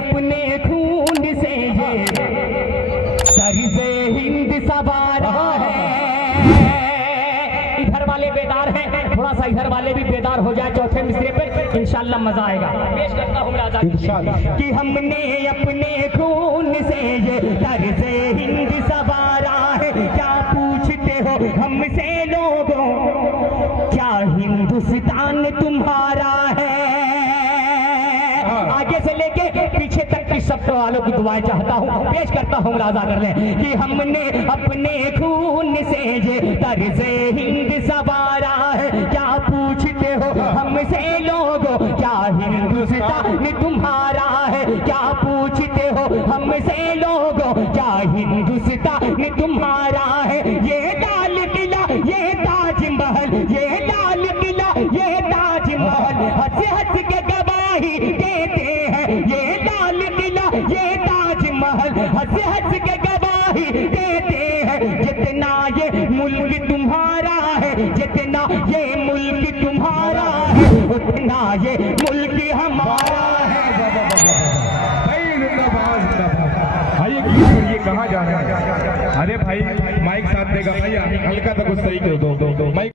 अपने खून से ये तर्ज़े हिंद सवारा है। इधर वाले बेदार हैं, थोड़ा सा इधर वाले भी बेदार हो जाए चौथे मिसरे पे, इंशाल्लाह मजा आएगा। पेश करता हूँ राजा कि हमने अपने खून से ये तर्ज़े हिंद सवारा है। क्या पूछते हो हमसे लोगों, क्या हिंदुस्तान तुम्हारा है? आगे से लेके पीछे तक की सब वालों की दुआएं चाहता हूँ, पेश करता हूँ राजा कर ले कि हमने अपने खून से ये तर्ज़े हिंद सवारा है। क्या पूछते हो हमसे लोगों, क्या हिंदुस्तान तुम्हारा है? क्या पूछते हो हमसे लोगों, क्या हिंदुस्तान तुम्हारा है? ये लाल किला, ये ताजमहल, ये लाल किला, ये ताजमहल हंस हंस के गवाही देते हैं। ये लाल किला, ये ताजमहल हंस हंस के गवाही देते हैं। जितना ये मुल्क तुम्हारा है, जितना ये मुल्क तुम्हारा है, उतना ये मुल्क हमारा है। भाई ये कहाँ जा रहा है? अरे भाई माइक साथ देगा भाई, हल्का तो कुछ सही कर दो माइक।